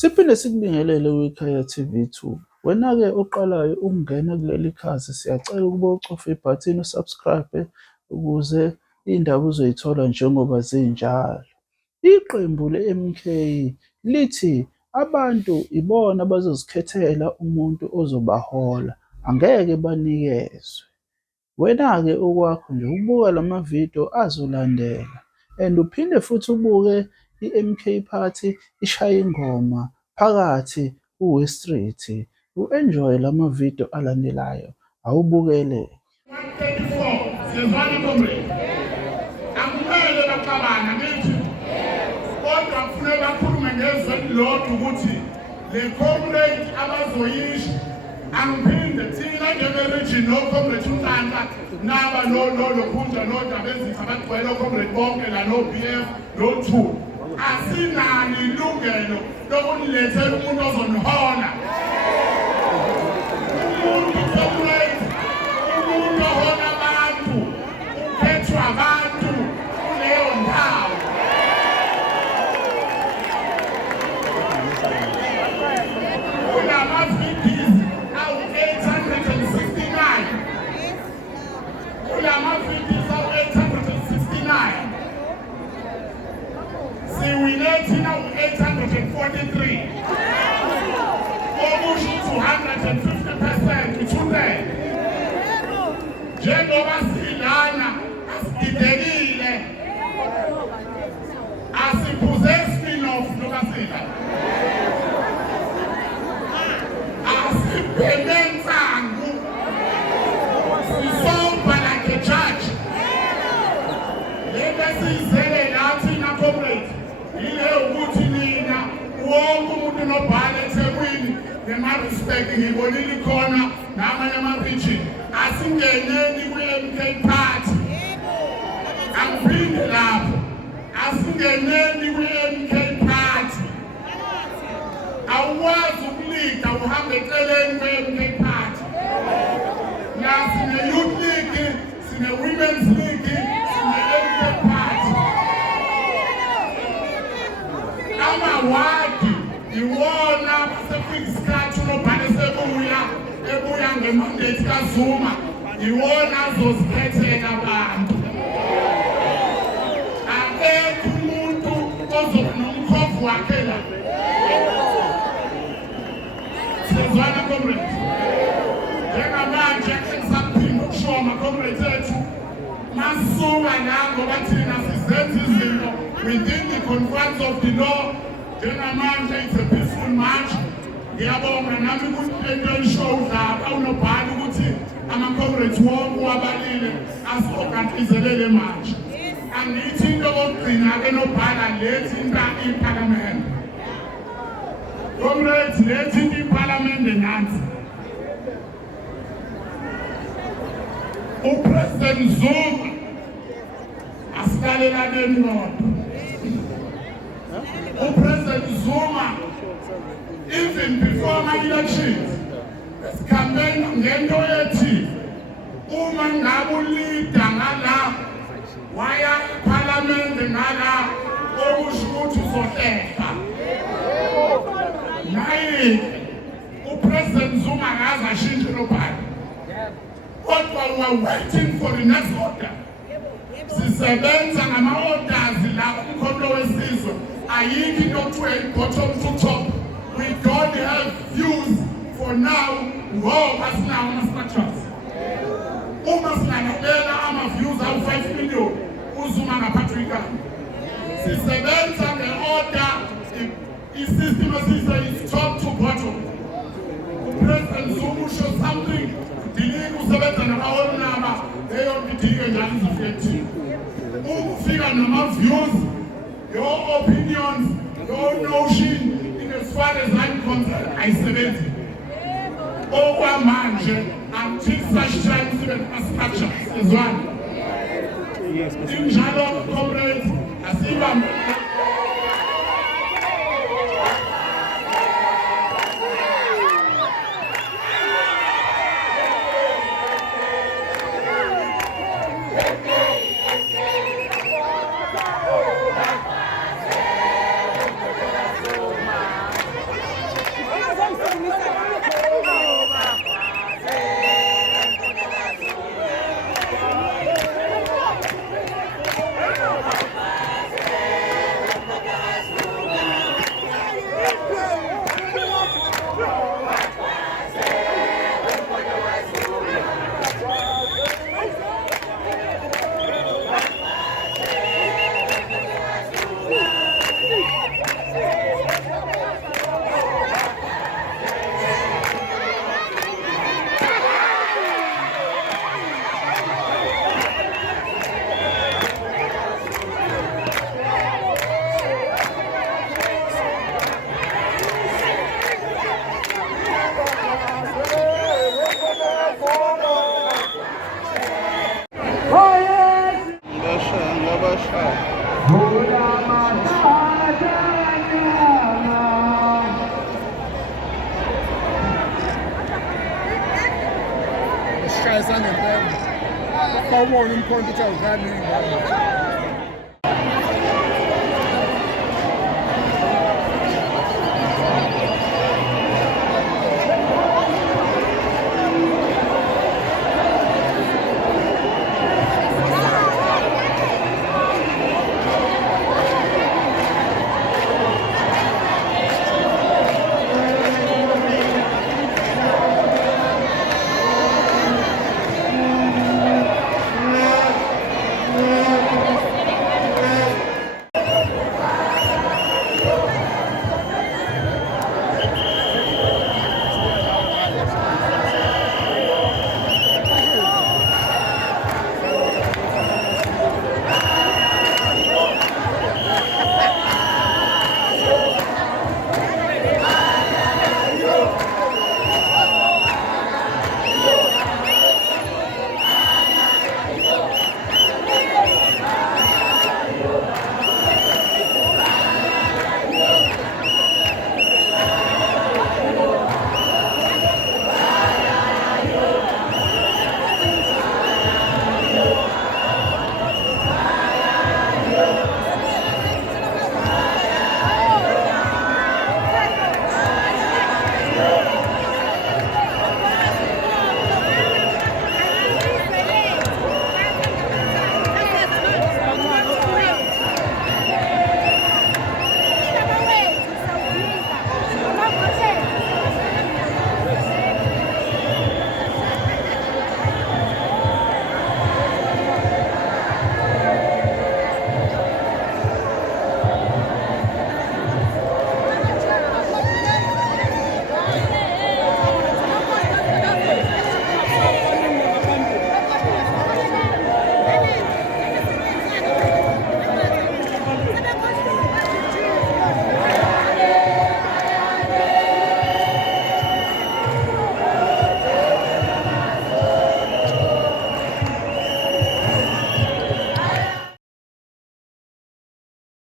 Siphinde sikubingelele kwiKhaya TV2. Wena-ke oqalayo ukungena kuleli khasi, siyacela ukuba ucofe ibhathini u-subscribe ukuze iy'ndaba uzoyithola njengoba zinjalo. Iqembu le-MK lithi abantu ibona abazozikhethela umuntu ozobahola, angeke banikezwe. Wena-ke okwakho nje ukubuka la mavidiyo azolandela and uphinde futhi ubuke i-MK Party ishaya ingoma phakathi kuWeststreet. U-enjoy la mavidiyo alandelayo, awubukele. 134 siyezwana comrade, akumele baxabana nithi, kodwa kufuneka bakhulume ngezwe elilodwa ukuthi le comrade abazoyisho angiphinde thina njenge-region no-comrade uNhlanhla naba noPhunja noDaba Ezitha bagcwele o-comrade bonke la no-BF no-2 asinalo ilungelo lokunilethela umuntu ozonihola. Umuntu comrade, umuntu ohola abantu, uphethwa abantu kuleyo ndawo. Kulama-VPs awu-869. Kulama-VPs awu-869. Siwine thina u-843. Okusho 250% uthulele. Njengoba silana asididekile, asiphuze spin-off noma silana. Asibheme nsangu, sisomba like a judge. Lento esiyizele nathi na comrade, yile ukuthi nina wonke umuntu nobhala eThekwini nema-respect ngibonile khona namanye ama-region asingeneni kwi-MK Party. Angiphinde lapho, asingeneni kwi-MK Party. Awukwazi ukulida uhambe eceleni kwe-MK Party. Na sine-Youth League, sine-Women's League, sine-MK Party. Amawadi iwona basefika isikhathi unobhala ebuya nge-mandate kaZuma, iwona azozikhethela abantu. Akekho umuntu ozoba nomkhovu wakhe la. Siyezwana comrades, njengamanje engisaphinda ukusho ama-comrades ethu masuka la ngoba thina sizenza izinto within the confines of the law. Njengamanje it's a peaceful march. Ngiyabonga nami ukuthi into eyishow udlaba unobhala ukuthi ama-comrades wonke wabalile asi-organizelele manje. Angithi into okugcina-ke nobhala lethi iPhalamende. Comrades, lethi iPhalamende nansi. UPresident Zuma asilalelane nodwa. UPresident Zuma, even before my elections, campaign ngento ethi uma ngabe ulida ngala waya ePhalamende ngala okusho ukuthi uzohleha. Naye uPresident Zuma akaze ashintshe nobhala. Kodwa we are waiting for the next order. Sisebenza ngama-orders la umkhonto wesizwe. Ayikho into okuthiwa bottom to top. We don't have views for now ngoba sinawo ama-structures. Uma singalandela ama-views awu-5 million uZuma ngaphathwa. Sisebenza nge-order, i-system esiyise is top to bottom. UPresident Zuma usho something, dilike usebenza nama-ornama, leyo ndidike njalo izofekthi. Ukufika nama-views, your opinions, your notion, in as far as I'm concerned, ayisebenzi. Okwamanje, until such time sibe nama-structure, siyezwana. Injalo, comrades, asibambe. Sawubona umkhonto ukuthi awudlali ngane.